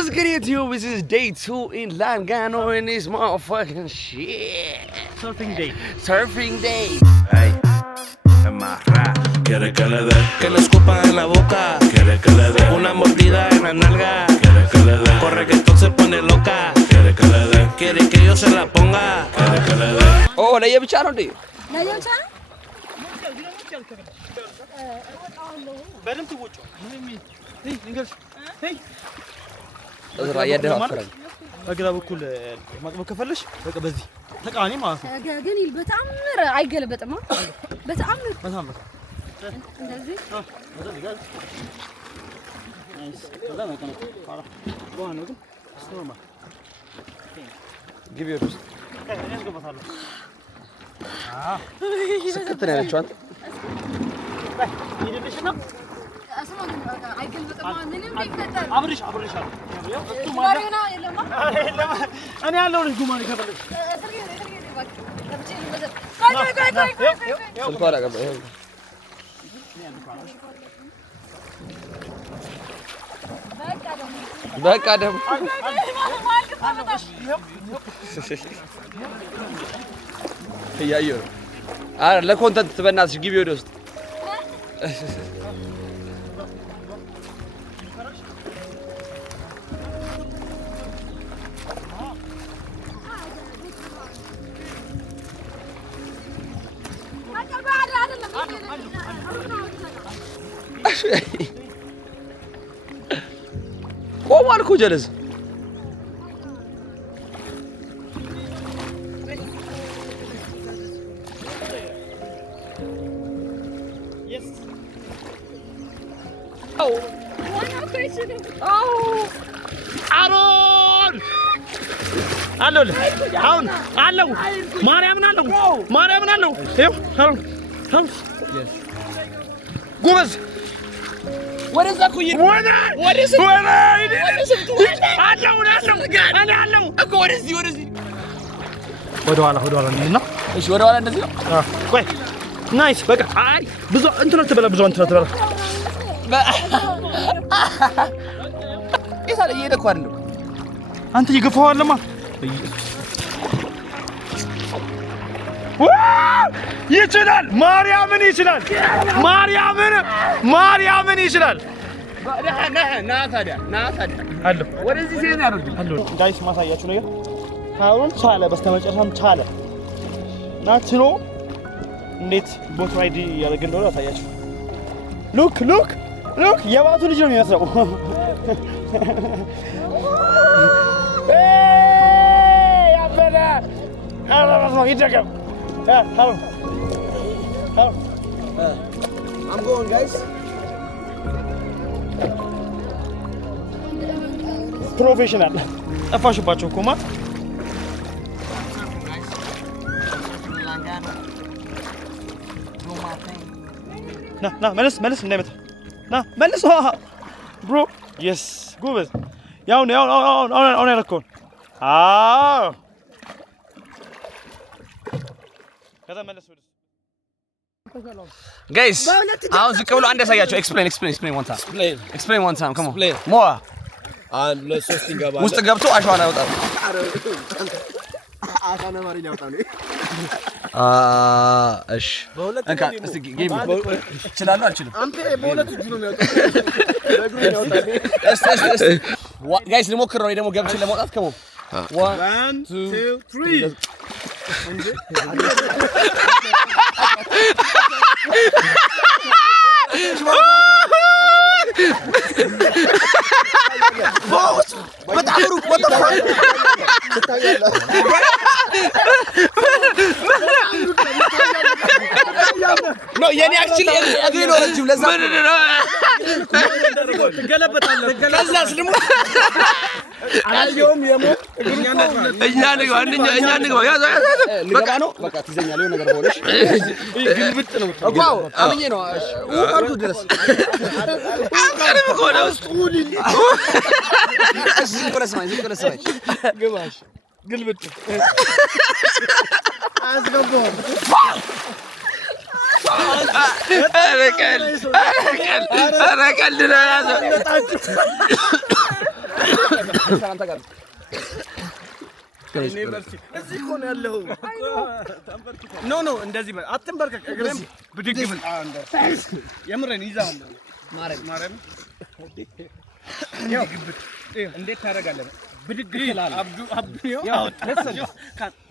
What's good YouTube? This is day 2 in Langano in this motherfucking shit. Surfing day. Surfing day. Ay, amarra. Quiere que le dé. Que le escupa en la boca. Quiere que le dé. Una mordida en la nalga. Quiere que le dé. Corre que esto se pone loca. Quiere que le dé. Quiere que yo se la ponga. Quiere que le dé. Oh, ለየብቻ ነው እንዴ? ለየብቻ በደምብ ትወጪ ምን እንግዲህ እዝራ ያደፋፈረኝ በግራ በኩል ማጥበቅ ከፈለሽ በቃ በዚህ ተቃኒ ማለት ነው። ግን በጣም አይገለበጥም። በጣም እንደዚህ እንደዚህ ጋር ናይስ ከዛ ነው ካራ ዋና ግን ኖርማል ግቢ ወርስ ያስገባታለሁ። ስክት ነው ያለችው አንተ ይደልሽ ነው አስማን አይገለበጥም። ምንም ቢፈጠር አብርሽ እሱ ማለት ነው የለማ እኔ ያለው ልጅ ጉማን ከፈለሽ ስልኳ አላገባ ይሄ በቃ ደግሞ እያየሁ ነው። ኧረ ለኮንተንት በእናትሽ ግቢ ወደ ውስጥ ቆሟል እኮ ጀለስ አሮን አለው አሁን አለው ማርያምን አለው ይኸው አሮን ጎበዝ ወደዛ እኮ ወደዚህ እኮ ወደዚህ ወደኋላ ነውና እሺ ወደኋላ እንደዚህ ነው ቆይ ናይስ በቃ አይ ብዙ እንትን ተበላ ይሳለ እየሄደ እኮ አይደለም አንተ ይገፋዋለማ ይችላል ማርያምን ይችላል ና ታዲያ አለው ወደዚህ ሲሄድ ያደርጋል አለው ጋይስ ማሳያችሁ ነገር አሁን ቻለ በስተመጨረሻም ቻለ ናችሎ እንዴት ቦት ራይድ ያደርግ እንደሆነ አሳያችሁ ሉክ የባቱ ልጅ ነው የሚመስለው ያበደ ነው ይደገም hello I'm going guys ፕሮፌሽናል ጠፋሽባቸው እኮ ማለት ና መለስ እንዳይመጣ ና መልስ ብሮ የስ ጎበዝ ያው ያልከውን አዎ ከዛ መለስ ወደ guys አሁን ዝቅ ብሎ አንድ ያሳያቸው explain one time come on more አንድ ለሶስት ይገባል ውስጥ ገብቶ አሸዋን ያወጣል አሻና ማሪኝ ያወጣል እሺ እንካ እስቲ ጌም ይችላል አልችልም አንተ በሁለት እጁ ነው የሚያወጣው በእግሩ ያወጣል ጋይስ ልሞክር ነው ደግሞ ገብቼ ለማውጣት ከሞ 1 2 3 በጣም ሩቅ ኖ የኔ አክቹሊ እግሬ ነው ረጅም ለዛ ትገለበጣለህ ከዛስ ልሞ አላየውም የሞት እኛ ንግባ ያዛ በቃ ነው በቃ ትዘኛለህ ነገር ሆነሽ ግልብጥ ነው እኮ አምኜ ነው ወርዱ ድረስ አንተንም እኮ ነው እዚህ ቆለስማኝ ግባሽ ግልብጥ አስገባው አረቀል ነው ያዘው ሰላምታ ጋር እዚህ እኮ ነው ያለው። ኖ እንደዚህ አትንበርከክ። እግረም ብድግ ብል የምረን ይዛል ማረም ያው እንዴት ታደርጋለህ? ብድግ ትላለህ። አብዱ ያው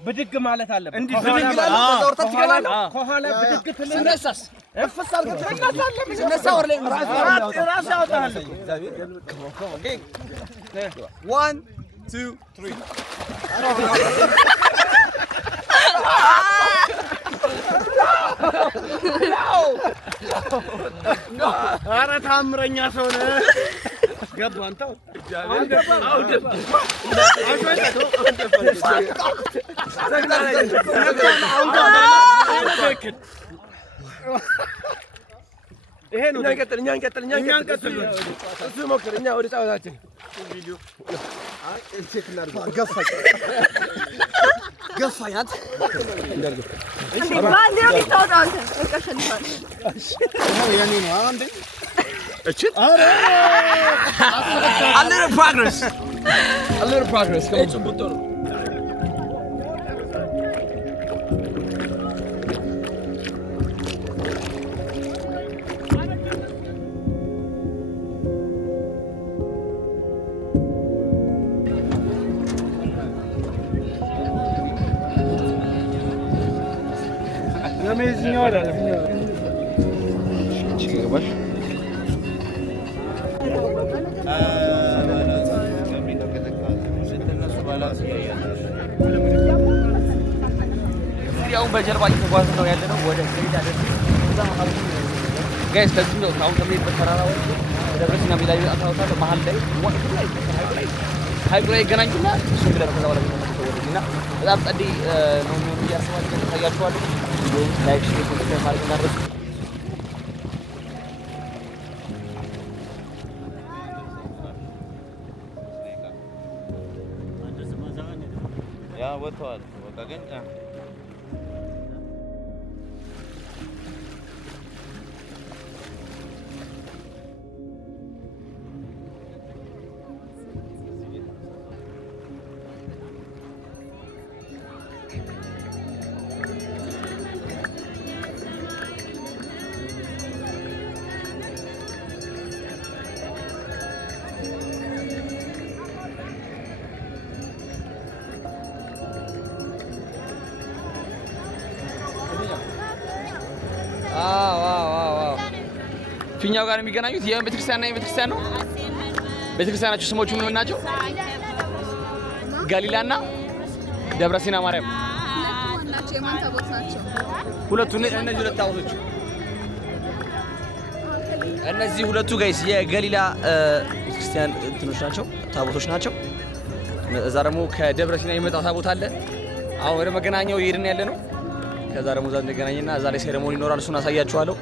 ብድግ ማለት አለበት። እንዲህ ብድግ ትላለህ። ከኋላ ብድግ ትላለህ። ስነሳስ እፍሳል ትነሳለህ። ስነሳ ወር ላይ ራስ ያወጣሃል። 1 2 3 ኧረ ታምረኛ ሰው ነህ። ገባህ አንተ? ይሄ ነው። እኛ እንቀጥል። እሱ ሞክር። እኛ ወደ ጫወታችን ቪዲዮ ቼክ እናድርግ። ገፋኝ አንተ እንዳልኩ እሺ ባንዴው ይታወጣው አንተ እቀሸልፋል። የኔ ነው አንዴ እቺ A little progress. Come on. Amazing order. Baş. አሁን በጀርባ እየተጓዝን ነው ያለነው ወደ ገሊላ ጋይስ። ከዚህ ነው አሁን ከሚሄድበት ተራራ ደብረ ሲና ሜዳ ላይ አታውታለህ። መሀል ላይ ሀይቁ ላይ ይገናኙና እሱ ብለን ከዛ በኋላ ወደዚህና በጣም ጸዴ ነው የሚሆኑ እያስባለሁ። ታያችኋለሁ። ላይክ ሼር ኮሜንት ማድረግ እንዳትረሱ። ያ ወጥቷል። በቃ ግን ፊኛው ጋር የሚገናኙት የቤተክርስቲያንና የቤተክርስቲያን ነው። ቤተክርስቲያናቸው ስሞቹ ምን ናቸው? ገሊላና ደብረ ሲና ማርያም ናቸው። የማን ታቦት ናቸው? ሁለቱ እነዚህ ሁለት ታቦቶች እነዚህ ሁለቱ ጋይስ የገሊላ ቤተክርስቲያን እንትኖች ናቸው፣ ታቦቶች ናቸው። እዛ ደግሞ ከደብረ ሲና የመጣ ታቦት አለ። አሁን ወደ መገናኛው እየሄድን ያለ ነው። ከዛ ደግሞ እዛ እንገናኝና እዛ ላይ ሴሬሞኒ ይኖራል። እሱን አሳያችኋለሁ።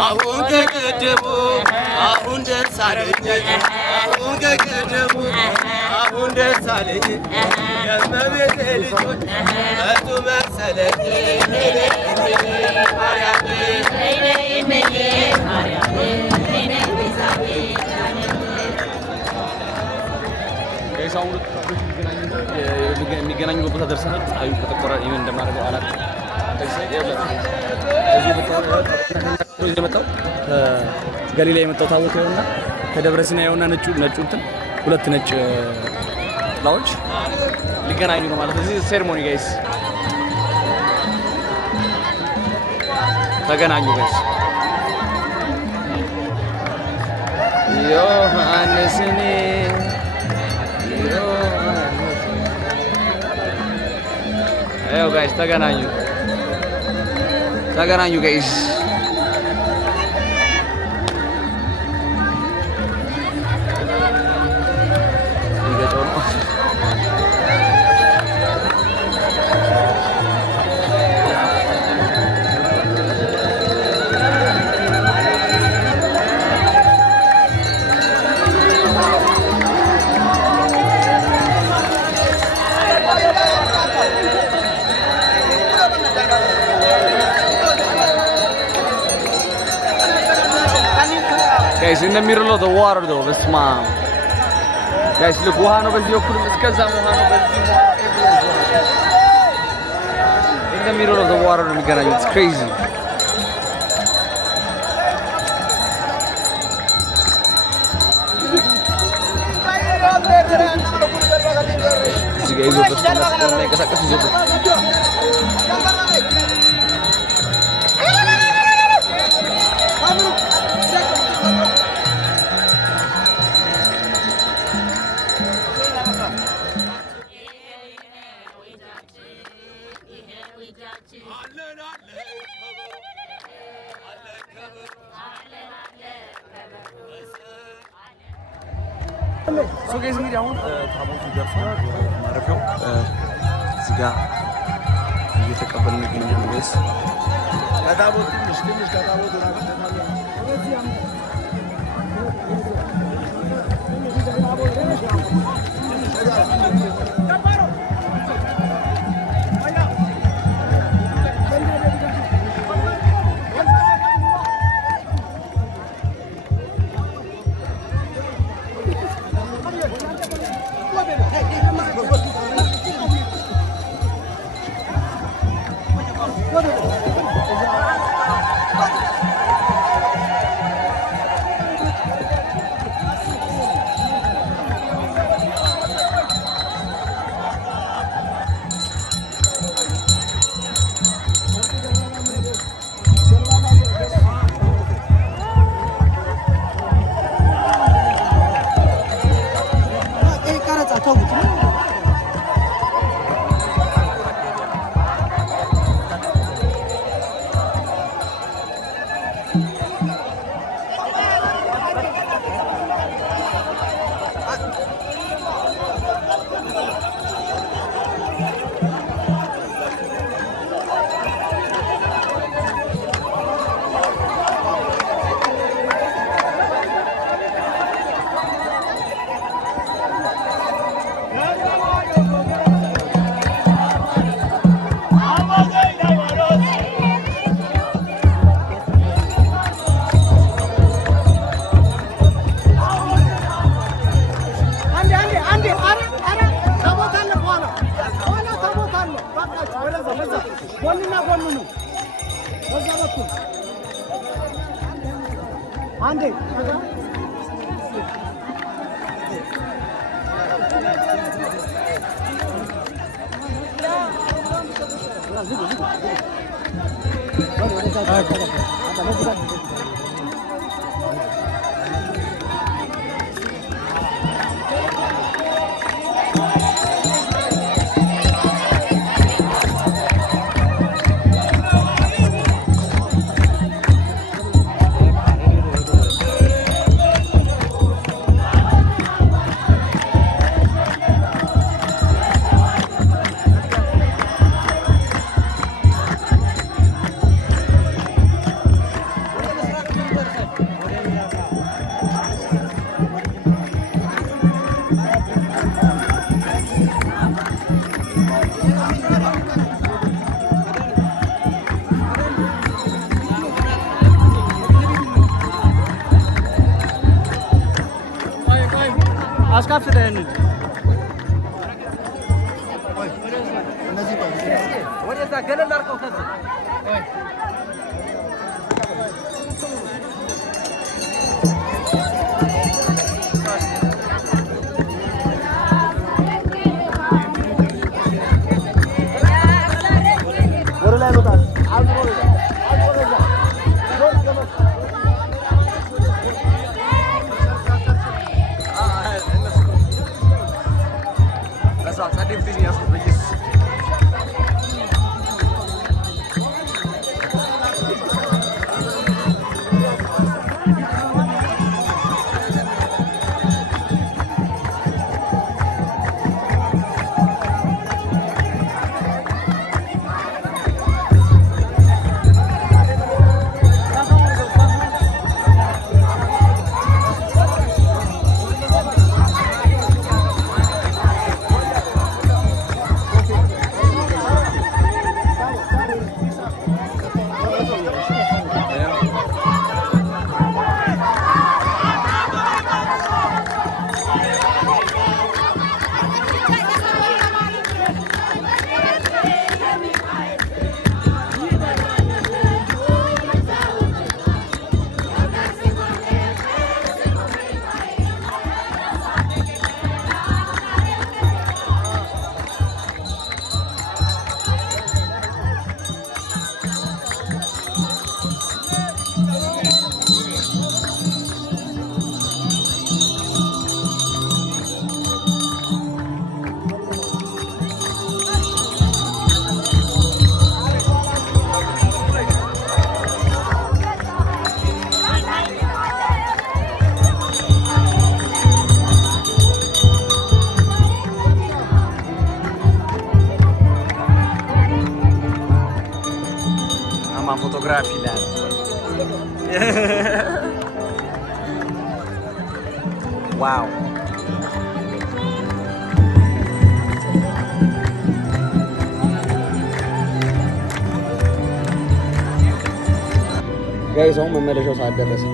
አሁን ከቀደሙ አሁን ደርሳለኝ አሁን ከቀደሙ አሁን ደርሳለኝ የእመቤቴ ልጆች መጡ መሰለኝ ማርያም ጋይስ አሁን የሚገናኙበት ቦታ ደርሰናል። ፀሐዩ ከተቆራ ምን እንደማደርገው አላውቅም። እዚህ የመጣው ከገሊላ የመጣው ታቦት ነውና ከደብረ ሲና የሆነ ነጩ እንትን ሁለት ነጭ ጥላዎች ሊገናኙ ነው ማለት ነው። እዚህ ሴሬሞኒ ጋይስ ተገናኙ ጋይስ ዮሐንስኔ ይኸው ጋይስ ተገናኙ ጋይስ ይገጨው ነው Guys, in the middle of the water though, the smile. Guys, look, Wuhan over here, in the middle of the water, it's crazy. So guys, እንግዲህ አሁን ታቦቱ ደርሷል። ማረፊያው እዚህ ጋር እየተቀበልን እንገኛለን ጋይስ። ከታቦቱ ትንሽ ከታቦቱ Ask after then. fotografiler. Wow. ጋይስ አሁን መመለሻው ሰዓት ደረሰ።